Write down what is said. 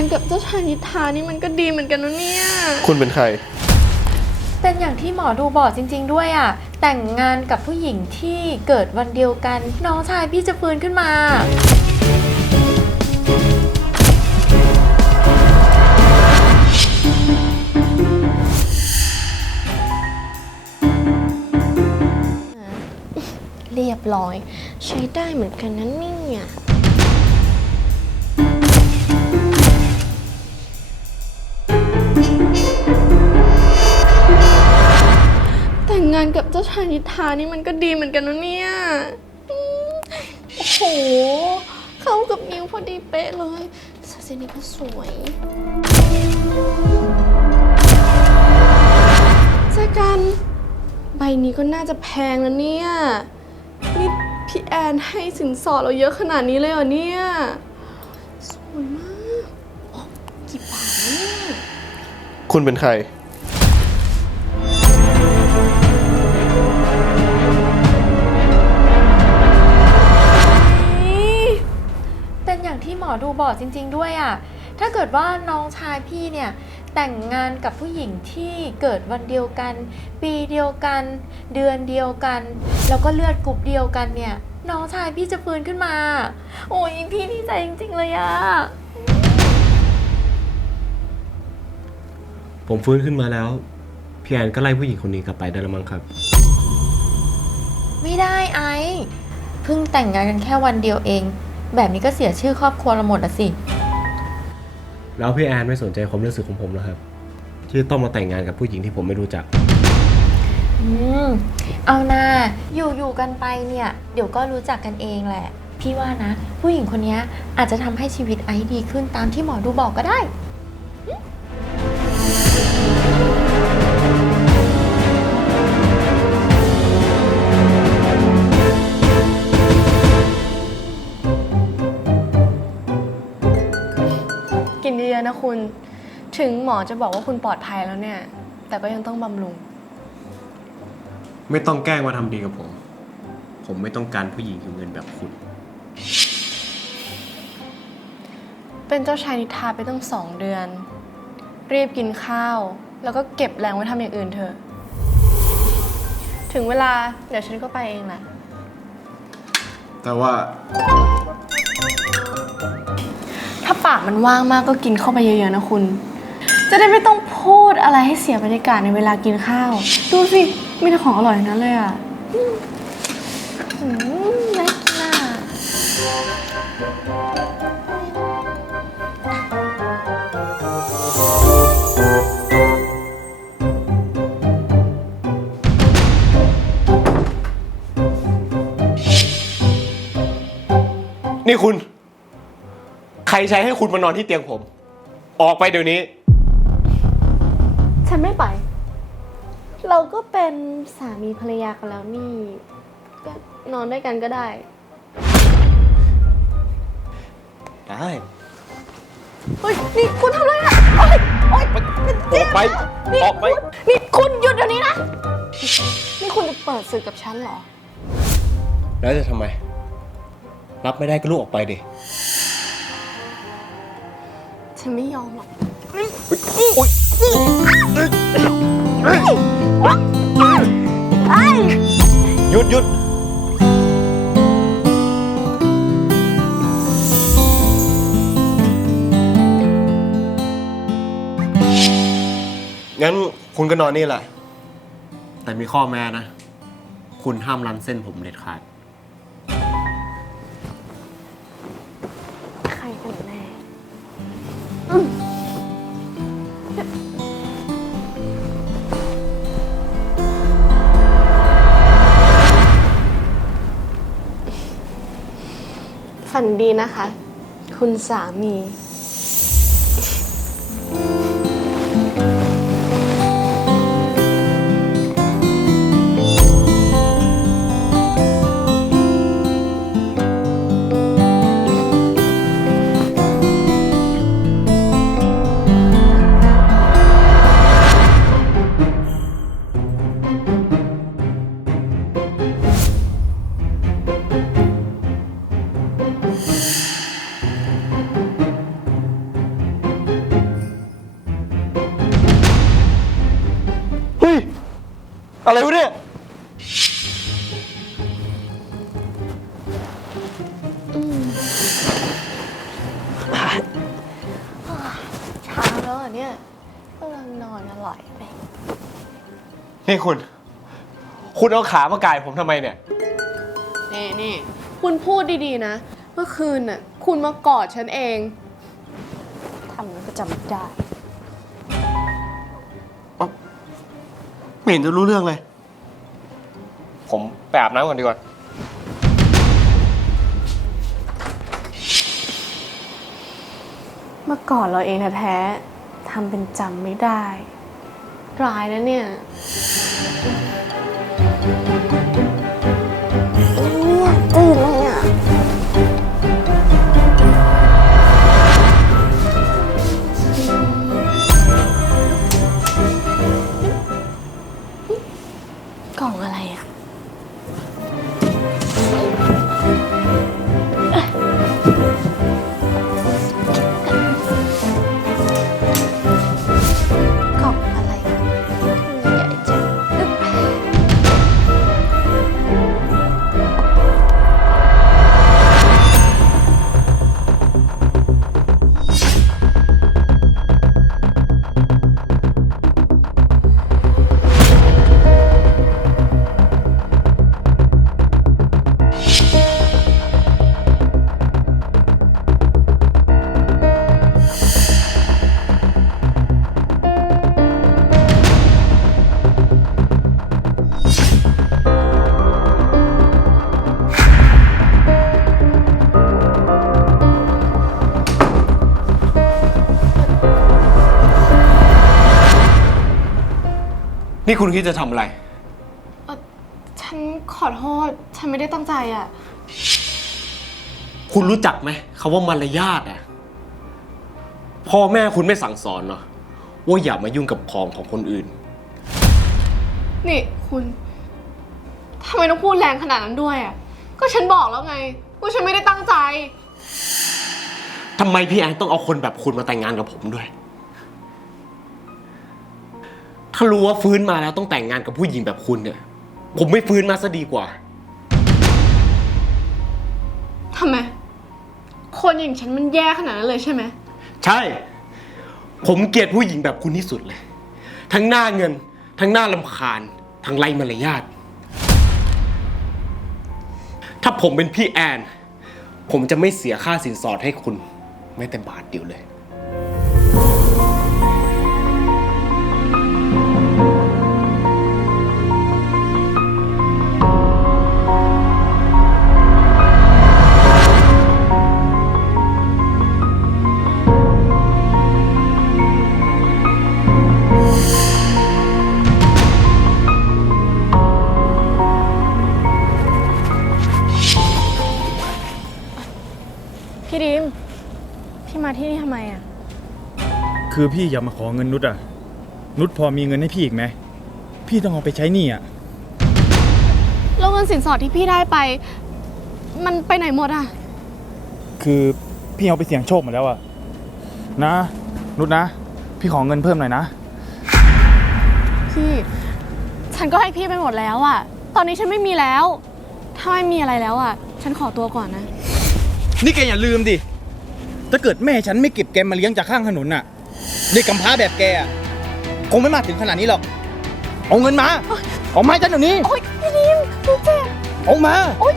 านกับเจ้าชายนิทรานี่มันก็ดีเหมือนกันนะเนี่ย คุณเป็นใคร เป็นอย่างที่หมอดูบอกจริง ๆ ด้วยอะ แต่งงานกับผู้หญิงที่เกิดวันเดียวกัน น้องชายพี่จะฟื้นขึ้นมา เรียบร้อย ใช้ได้เหมือนกันนะเนี่ยานกับเจ้าชายนิทานี่มันก็ดีเหมือนกันนะเนี่ยอืมโอ้โห เข้ากับมิวพอดีเป๊ะเลยซาซินี่ก็สวยเจอกัน ใบนี้ก็น่าจะแพงนะเนี่ย นี่พี่แอนให้สินสอดเราเยอะขนาดนี้เลยเหรอเนี่ย สวยมากโอ้กี่บาทเนี่ย คุณเป็นใคร ที่หมอดูบอกจริง ๆ ด้วยอะ ถ้าเกิดว่าน้องชายพี่เนี่ยแต่งงานกับผู้หญิงที่เกิดวันเดียวกัน ปีเดียวกัน เดือนเดียวกัน แล้วก็เลือดกรุ๊ปเดียวกันเนี่ย น้องชายพี่จะฟื้นขึ้นมา โอ้ยพี่ดีใจจริง ๆ เลยอะผมฟื้นขึ้นมาแล้ว พี่แอนก็ไล่ผู้หญิงคนนี้กลับไปได้แล้วมั้งครับ ไม่ได้ไอซ์เพิ่งแต่งงานกันแค่วันเดียวเอง แบบนี้ก็เสียชื่อครอบครัวเราหมดอะสิ แล้วพี่แอนไม่สนใจความรู้สึกของผมแล้วครับ ที่ต้องมาแต่งงานกับผู้หญิงที่ผมไม่รู้จัก อืม เอานาอยู่อยู่กันไปเนี่ย เดี๋ยวก็รู้จักกันเองแหละ พี่ว่านะ ผู้หญิงคนนี้อาจจะทำให้ชีวิตไอซ์ดีขึ้นตามที่หมอดูบอกก็ได้ เยอะๆนะคุณ ถึงหมอจะบอกว่าคุณปลอดภัยแล้วเนี่ย แต่ก็ยังต้องบำรุง ไม่ต้องแกล้งมาทำดีกับผม ผมไม่ต้องการผู้หญิงอยู่เงินแบบคุณ เป็นเจ้าชายนิทราไปตั้งสองเดือน รีบกินข้าว แล้วก็เก็บแรงไว้ทำอย่างอื่นเถอะ ถึงเวลาเดี๋ยวฉันก็ไปเองแหละ แต่ว่าถ้า ปากมันว่างมากก็กินเข้าไปเยอะๆนะคุณ จะได้ไม่ต้องพูดอะไรให้เสียบรรยากาศในเวลากินข้าว ดูสิมีแต่ของอร่อยทั้งนั้นเลยอะอืมน่ากินอะนี่คุณ ใครใช้ให้คุณมานอนที่เตียงผม ออกไปเดี๋ยวนี้ ฉันไม่ไป เราก็เป็นสามีภรรยากันแล้วนี่ ก็นอนด้วยกันก็ได้ ได้ เฮ้ย นี่คุณทำอะไรอะโอ๊ยโอ๊ยออกไปออกไปนี่คุณหยุดเดี๋ยวนี้นะ นี่คุณจะเปิดศึกกับฉันเหรอ แล้วจะทำไม รับไม่ได้ก็ลุกออกไปดิ ฉันไม่ยอมหรอกหยุดหยุดงั้นคุณก็นอนนี่แหละ แต่มีข้อแม้นะ คุณห้ามรันเส้นผมเด็ดขาด ฝันดีนะคะ คุณสามี อะไรวะเนี่ย เช้าแล้วเหรอเนี่ยกำลังนอนอร่อยเลยนี่คุณ คุณเอาขามาก่ายผมทำไมเนี่ย นี่นี่คุณพูดดีๆนะ เมื่อคืนน่ะคุณมากอดฉันเอง ทำแล้วก็จำไม่ได้ ไม่เห็นจะรู้เรื่องเลย ผมไปอาบน้ำก่อนดีกว่า เมื่อก่อนเราเองแท้ๆทำเป็นจำไม่ได้ ร้ายนะเนี่ยตื่นเลย นี่คุณคิดจะทำอะไร เอ่อฉันขอโทษ ฉันไม่ได้ตั้งใจอะ คุณรู้จักไหมคำว่ามารยาทอะพ่อแม่คุณไม่สั่งสอนเหรอว่าอย่ามายุ่งกับของของคนอื่น นี่คุณทำไมต้องพูดแรงขนาดนั้นด้วยอะ ก็ฉันบอกแล้วไง ว่าฉันไม่ได้ตั้งใจ ทำไมพี่แอนต้องเอาคนแบบคุณมาแต่งงานกับผมด้วย ถ้ารู้ว่าฟื้นมาแล้วต้องแต่งงานกับผู้หญิงแบบคุณเนี่ย ผมไม่ฟื้นมาซะดีกว่า ทำไม คนอย่างฉันมันแย่ขนาดนั้นเลยใช่ไหม ใช่ ผมเกลียดผู้หญิงแบบคุณที่สุดเลย ทั้งหน้าเงิน ทั้งหน้าลำคาญ ทั้งไรมารยาท ถ้าผมเป็นพี่แอน ผมจะไม่เสียค่าสินสอดให้คุณแม้แต่บาทเดียวเลย พี่ดิม พี่มาที่นี่ทำไมอะ คือพี่อยากมาขอเงินนุชอะนุชพอมีเงินให้พี่อีกไหม พี่ต้องเอาไปใช้หนี้อะแล้วเงินสินสอดที่พี่ได้ไป มันไปไหนหมดอะ คือพี่เอาไปเสี่ยงโชคหมาแล้วอะนะ นุชนะ พี่ขอเงินเพิ่มหน่อยนะ พี่ ฉันก็ให้พี่ไปหมดแล้วอะ ตอนนี้ฉันไม่มีแล้ว ถ้าไม่มีอะไรแล้วอะ ฉันขอตัวก่อนนะ นี่แกอย่าลืมดิ ถ้าเกิดแม่ฉันไม่เก็บแกมาเลี้ยงจากข้างถนนน่ะ เด็กกำพร้าแบบแกอะคงไม่มาถึงขนาดนี้หรอก เอาเงินมา เอามาให้ฉันเดี๋ยวนี้ โอ๊ยพี่ดิมพี่เจ็บเอามา โอ๊ย